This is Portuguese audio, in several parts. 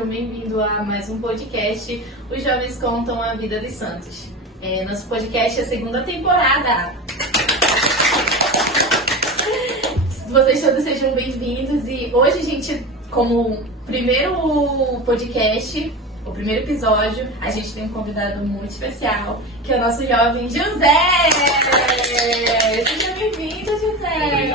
sejam bem-vindos a mais um podcast. Os Jovens Contam a Vida dos Santos. Nosso podcast é a segunda temporada. Vocês todos sejam bem-vindos e hoje, gente, como primeiro podcast, o primeiro episódio, a gente tem um convidado muito especial, que é o nosso jovem José! Seja bem-vindo, José!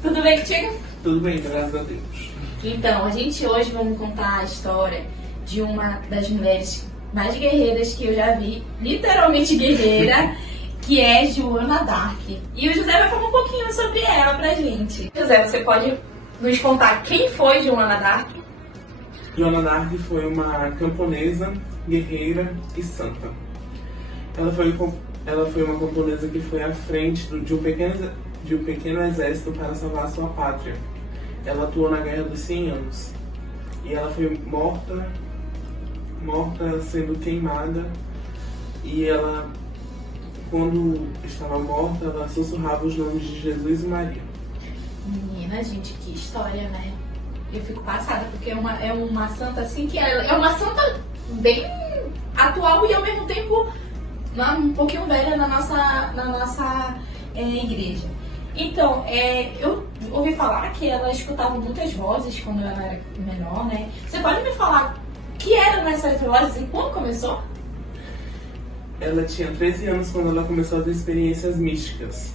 Tudo bem contigo? Tudo bem, graças a Deus. Então, a gente hoje vamos contar a história de uma das mulheres mais guerreiras que eu já vi, literalmente guerreira, que é Joana d'Arc. E o José vai falar um pouquinho sobre ela pra gente. José, você pode nos contar quem foi Joana d'Arc? Joana d'Arc foi uma camponesa, guerreira e santa. Ela foi uma camponesa que foi à frente de um pequeno exército para salvar sua pátria. Ela atuou na Guerra dos 100 Anos. E ela foi morta sendo queimada. E ela, quando estava morta, ela sussurrava os nomes de Jesus e Maria. Menina, gente, que história, né? Eu fico passada, porque é uma santa assim, que é uma santa bem atual e ao mesmo tempo um pouquinho velha na nossa igreja. Então, eu ouvi falar que ela escutava muitas vozes quando ela era menor, né? Você pode me falar o que eram essas vozes e quando começou? Ela tinha 13 anos quando ela começou as experiências místicas.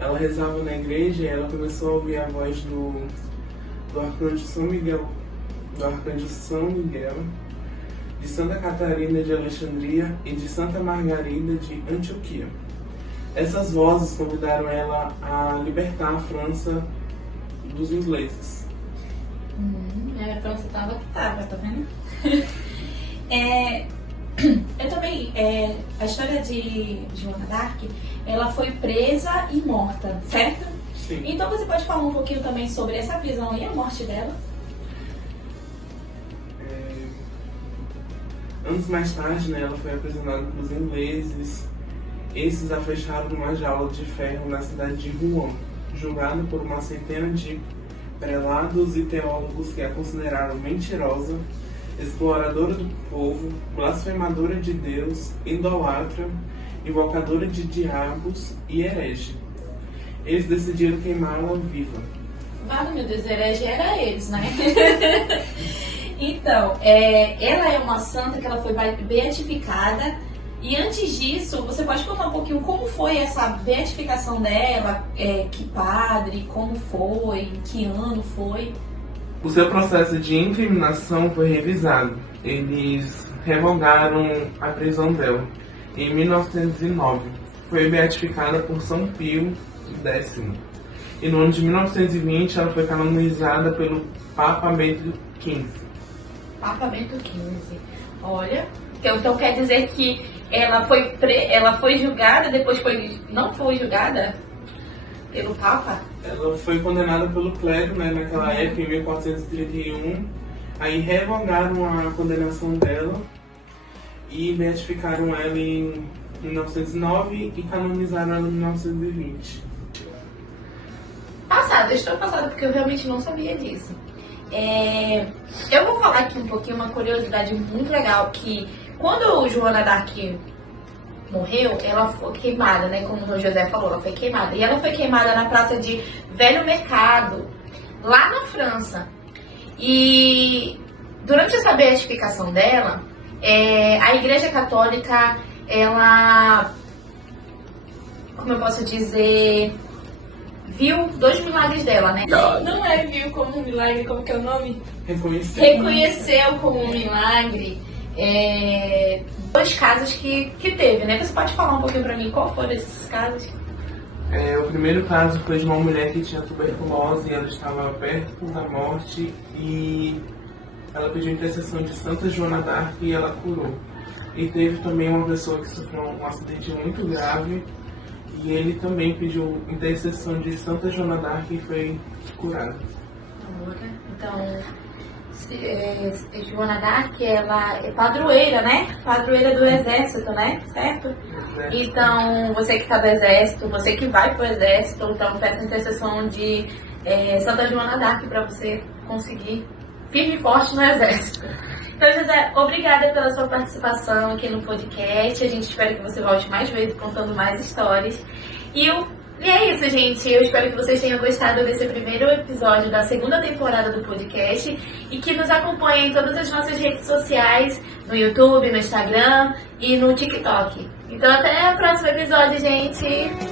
Ela rezava na igreja e ela começou a ouvir a voz do arcanjo São Miguel, de Santa Catarina de Alexandria e de Santa Margarida de Antioquia. Essas vozes convidaram ela a libertar a França dos ingleses. A França tava, tá vendo? Eu também, a história de Joana d'Arc, ela foi presa e morta, certo? Sim. Então você pode falar um pouquinho também sobre essa prisão e a morte dela? Anos mais tarde, né, ela foi aprisionada pelos ingleses. Esses a fecharam numa jaula de ferro na cidade de Rouen, julgada por uma centena de prelados e teólogos que a consideraram mentirosa, exploradora do povo, blasfemadora de Deus, idolatra, invocadora de diabos e herege. Eles decidiram queimá-la viva. Ah, meu Deus, herege era eles, né? Então, ela é uma santa que ela foi beatificada. E antes disso, você pode contar um pouquinho como foi essa beatificação dela? Que padre, como foi, em que ano foi? O seu processo de incriminação foi revisado. Eles revogaram a prisão dela. Em 1909, foi beatificada por São Pio X. E no ano de 1920, ela foi canonizada pelo Papa Bento XV. Papa Bento XV. Olha, então quer dizer que ela foi julgada, depois não foi julgada pelo Papa? Ela foi condenada pelo clero, né, naquela época, em 1431. Aí revogaram a condenação dela e beatificaram ela em 1909 e canonizaram ela em 1920. Estou passada porque eu realmente não sabia disso. Eu vou falar aqui um pouquinho, uma curiosidade muito legal, que quando Joana d'Arc morreu, ela foi queimada, né? Como o José falou, ela foi queimada. E ela foi queimada na praça de Velho Mercado, lá na França. E durante essa beatificação dela, a Igreja Católica, ela, como eu posso dizer, viu 2 milagres dela, né? Não viu como um milagre, como que é o nome? Reconheceu como um milagre 2 casos que teve, né? Você pode falar um pouquinho pra mim qual foram esses casos? O primeiro caso foi de uma mulher que tinha tuberculose e ela estava perto da morte e ela pediu intercessão de Santa Joana d'Arc e ela curou. E teve também uma pessoa que sofreu um acidente muito grave e ele também pediu intercessão de Santa Joana d'Arc e foi curado. Então, Joana d'Arc, ela é padroeira, né? Padroeira do exército, né? Certo? Então, você que está do exército, você que vai pro exército, então peça intercessão de Santa Joana d'Arc para você conseguir firme e forte no exército. Então, José, obrigada pela sua participação aqui no podcast. A gente espera que você volte mais vezes contando mais histórias. E é isso, gente. Eu espero que vocês tenham gostado desse primeiro episódio da segunda temporada do podcast e que nos acompanhem em todas as nossas redes sociais, no YouTube, no Instagram e no TikTok. Então, até o próximo episódio, gente!